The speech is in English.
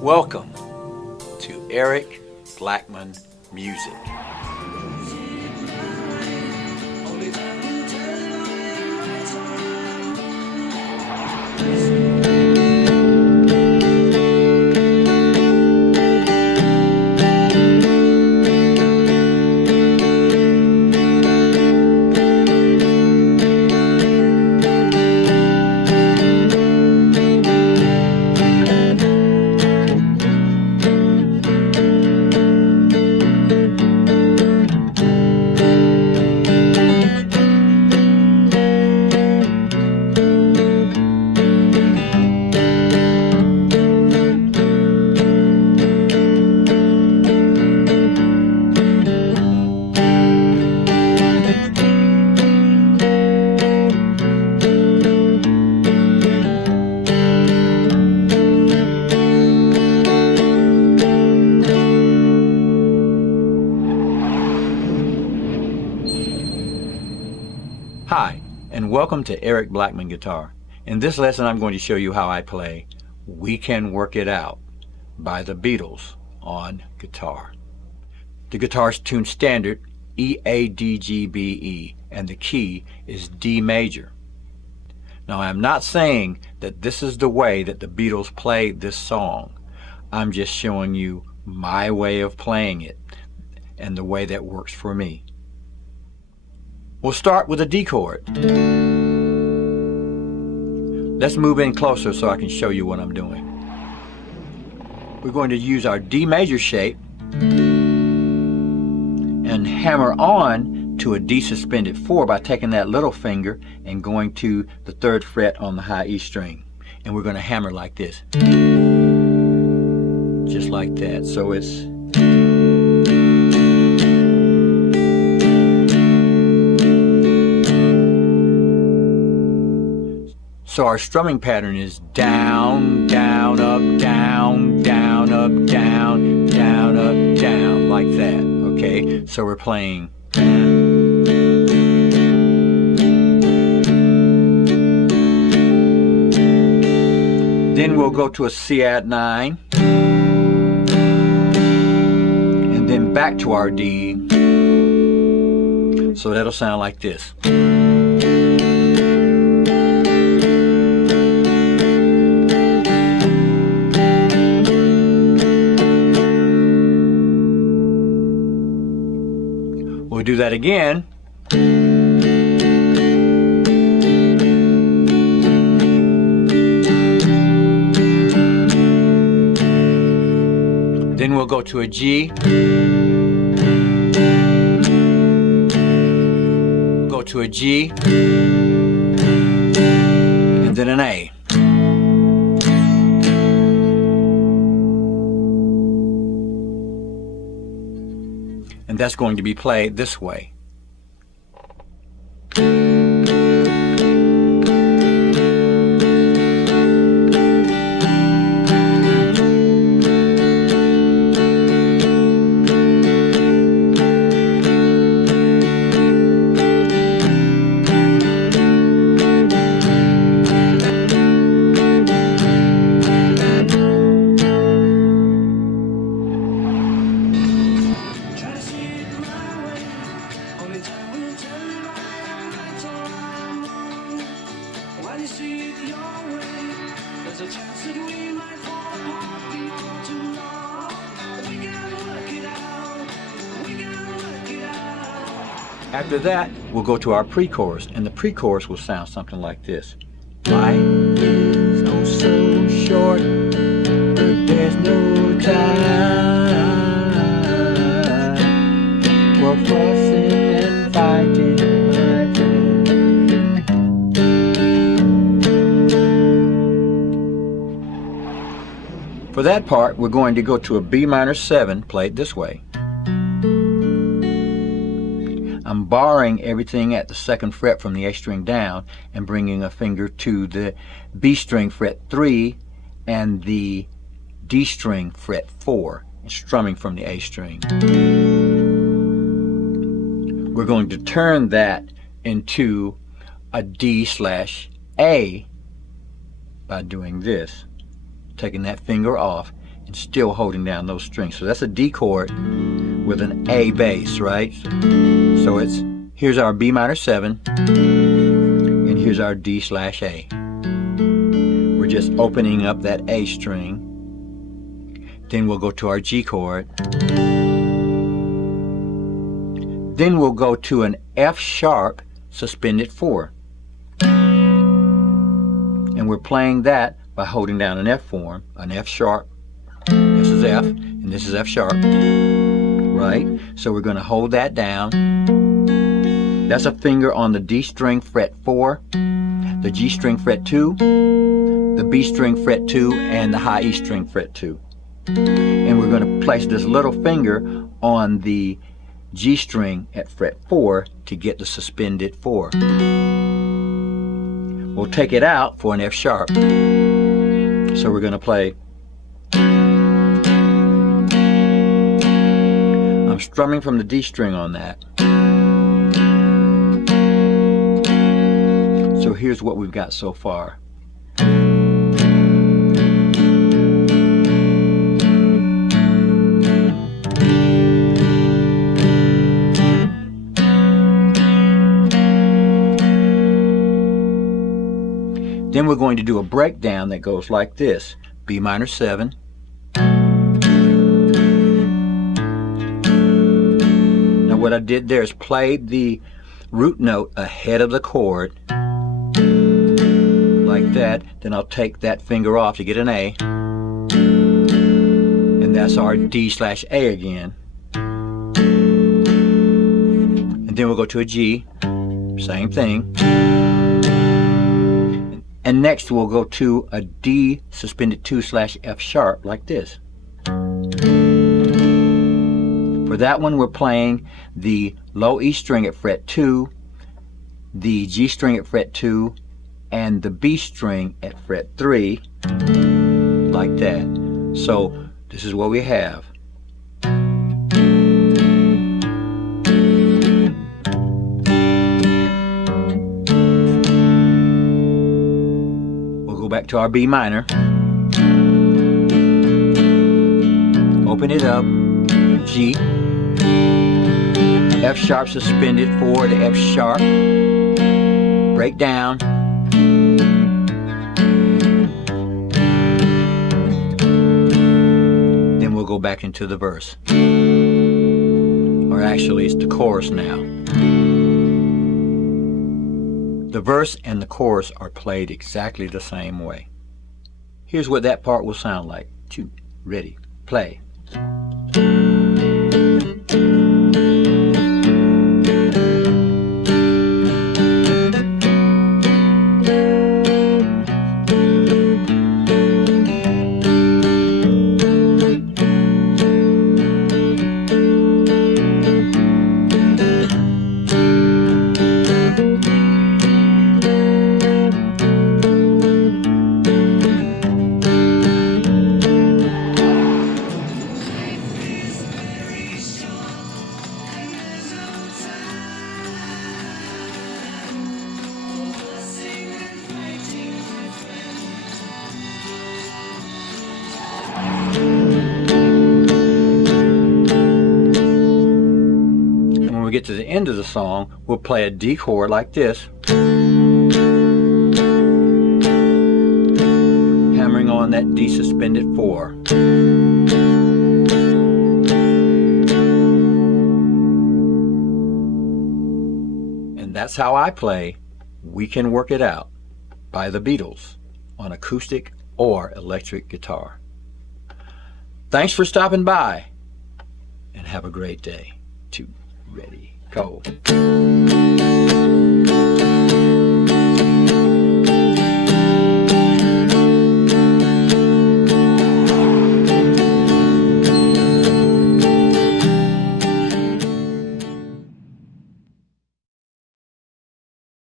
Welcome to Eric Blackmon Music. Hi, and welcome to Eric Blackmon Guitar. In this lesson I'm going to show you how I play We Can Work It Out by the Beatles on guitar. The guitar is tuned standard E-A-D-G-B-E and the key is D major. Now I'm not saying that this is the way that the Beatles played this song. I'm just showing you my way of playing it and the way that works for me. We'll start with a D chord. Let's move in closer so I can show you what I'm doing. We're going to use our D major shape and hammer on to a D suspended 4 by taking that little finger and going to the 3rd fret on the high E string. And we're going to hammer like this. Just like that. So it's So our strumming pattern is down, down, up, down, down, up, down, down, up, down, like that, okay? So we're playing. Then we'll go to a C add 9, and then back to our D. So that'll sound like this. We'll do that again. Then we'll go to a G. Go to a G. And then an A. And that's going to be played this way. After that, we'll go to our pre-chorus, and the pre-chorus will sound something like this. Life is oh so short, but there's no time for fussing and fighting, my friend. For that part, we're going to go to a B minor 7, played this way. I'm barring everything at the 2nd fret from the A string down and bringing a finger to the B string fret 3 and the D string fret 4 and strumming from the A string. We're going to turn that into a D/A by doing this, taking that finger off and still holding down those strings. So that's a D chord with an A bass, right? So here's our B minor 7 and here's our D/A. We're just opening up that A string. Then we'll go to our G chord. Then we'll go to an F sharp suspended 4. And we're playing that by holding down an F form, an F sharp. This is F, and this is F sharp, right? So we're going to hold that down. That's a finger on the D string fret 4, the G string fret 2, the B string fret 2, and the high E string fret 2. And we're going to place this little finger on the G string at fret 4 to get the suspended 4. We'll take it out for an F sharp. So we're going to play. I'm strumming from the D string on that. So here's what we've got so far. Then we're going to do a breakdown that goes like this. B minor 7. Now what I did there is played the root note ahead of the chord, like that. Then I'll take that finger off to get an A. And that's our D/A again. And then we'll go to a G. Same thing. And next we'll go to a D suspended 2/F sharp like this. For that one we're playing the low E string at fret 2, the G string at fret 2, and the B string at fret 3, like that. So this is what we have. Back to our B minor. Open it up. G. F sharp suspended 4 to F sharp. Break down. Then we'll go back into the verse. Or actually it's the chorus now. The verse and the chorus are played exactly the same way. Here's what that part will sound like. 2, ready, play. When we get to the end of the song, we'll play a D chord like this, hammering on that D suspended 4. And that's how I play We Can Work It Out by the Beatles on acoustic or electric guitar. Thanks for stopping by, and have a great day. 2, ready, go.